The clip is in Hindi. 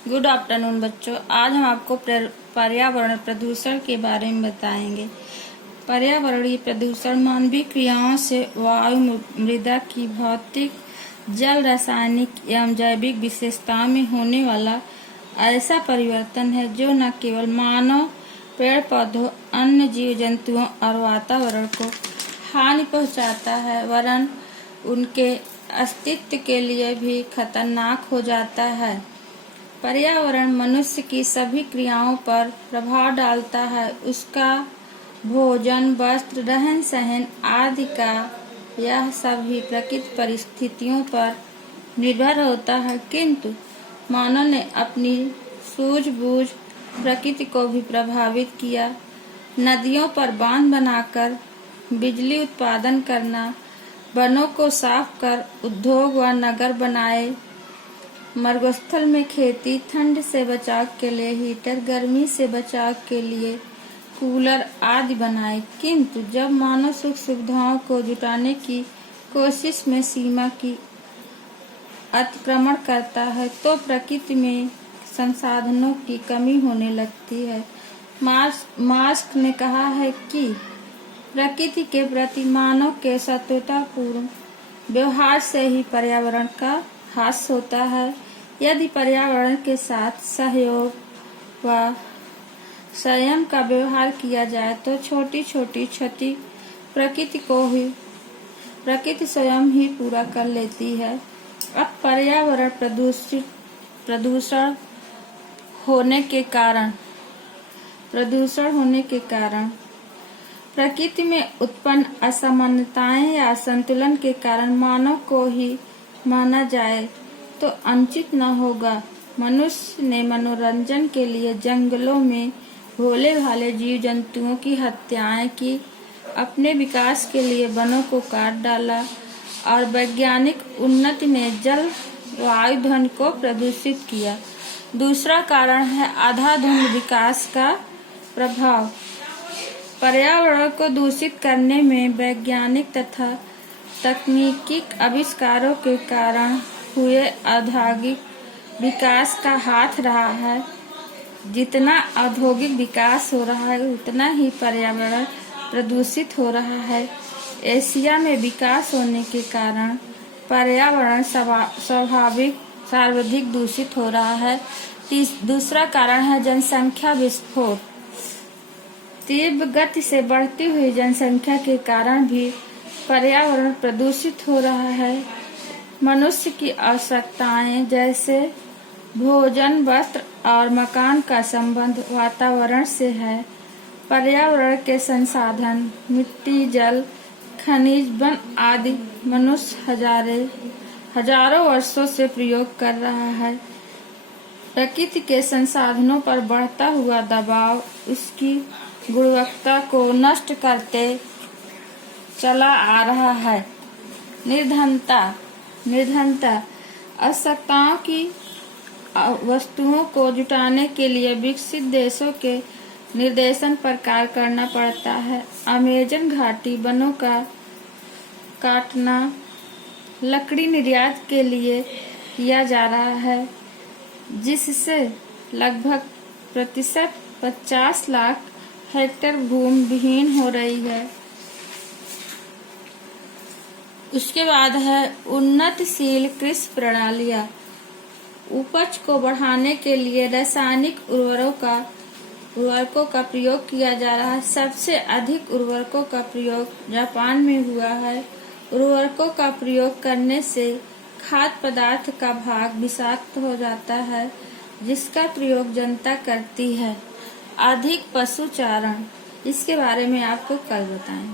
गुड आफ्टरनून बच्चों। आज हम आपको पर्यावरण प्रदूषण के बारे में बताएंगे। पर्यावरणीय प्रदूषण मानवीय क्रियाओं से वायु, मृदा की भौतिक, जल, रासायनिक एवं जैविक विशेषताओं में होने वाला ऐसा परिवर्तन है जो न केवल मानव, पेड़ पौधों, अन्य जीव जंतुओं और वातावरण को हानि पहुंचाता है वरन उनके अस्तित्व के लिए भी खतरनाक हो जाता है। पर्यावरण मनुष्य की सभी क्रियाओं पर प्रभाव डालता है। उसका भोजन, वस्त्र, रहन सहन आदि का यह सभी प्राकृतिक परिस्थितियों पर निर्भर होता है, किंतु मानव ने अपनी सूझबूझ प्रकृति को भी प्रभावित किया। नदियों पर बांध बनाकर बिजली उत्पादन करना, वनों को साफ कर उद्योग व नगर बनाए, मरुस्थल में खेती, ठंड से बचाव के लिए हीटर, गर्मी से बचाव के लिए कूलर आदि बनाए। किंतु जब मानव सुख सुविधाओं को जुटाने की कोशिश में सीमा की अतिक्रमण करता है तो प्रकृति में संसाधनों की कमी होने लगती है। मार्क्स ने कहा है कि प्रकृति के प्रति मानव के शत्रुतापूर्ण व्यवहार से ही पर्यावरण का ह्रास होता है। यदि पर्यावरण के साथ सहयोग व संयम का व्यवहार किया जाए तो छोटी छोटी क्षति प्रकृति स्वयं ही पूरा कर लेती है। अब पर्यावरण प्रदूषण होने के कारण प्रकृति में उत्पन्न असमानताएं या असंतुलन के कारण मानव को ही माना जाए तो अनुचित न होगा। मनुष्य ने मनोरंजन के लिए जंगलों में भोले भाले जीव जंतुओं की हत्याएं की, अपने विकास के लिए वनों को काट डाला और वैज्ञानिक उन्नति ने जल, वायु, ध्वनि को प्रदूषित किया। दूसरा कारण है अंधाधुंध विकास का प्रभाव। पर्यावरण को दूषित करने में वैज्ञानिक तथा तकनीकी आविष्कारों के कारण हुए औद्योगिक विकास का हाथ रहा है। जितना औद्योगिक विकास हो रहा है उतना ही पर्यावरण प्रदूषित हो रहा है। एशिया में विकास होने के कारण पर्यावरण सर्वाधिक दूषित हो रहा है। दूसरा कारण है जनसंख्या विस्फोट। तीव्र गति से बढ़ती हुई जनसंख्या के कारण भी पर्यावरण प्रदूषित हो रहा है। मनुष्य की आवश्यकताएं जैसे भोजन, वस्त्र और मकान का संबंध वातावरण से है। पर्यावरण के संसाधन मिट्टी, जल, खनिज, वन आदि मनुष्य हजारों वर्षों से प्रयोग कर रहा है। प्रकृति के संसाधनों पर बढ़ता हुआ दबाव उसकी गुणवत्ता को नष्ट करते चला आ रहा है। निर्धनता आवश्यकताओं की वस्तुओं को जुटाने के लिए विकसित देशों के निर्देशन पर कार्य करना पड़ता है। अमेजन घाटी वनों का काटना लकड़ी निर्यात के लिए किया जा रहा है, जिससे लगभग प्रतिशत 50 लाख हेक्टेयर भूमि विहीन हो रही है। उसके बाद है उन्नतशील कृषि प्रणालियां। उपज को बढ़ाने के लिए रासायनिक उर्वरकों का प्रयोग किया जा रहा है। सबसे अधिक उर्वरकों का प्रयोग जापान में हुआ है। उर्वरकों का प्रयोग करने से खाद्य पदार्थ का भाग विषाक्त हो जाता है, जिसका प्रयोग जनता करती है। अधिक पशुचारण, इसके बारे में आपको कल बताएंगे।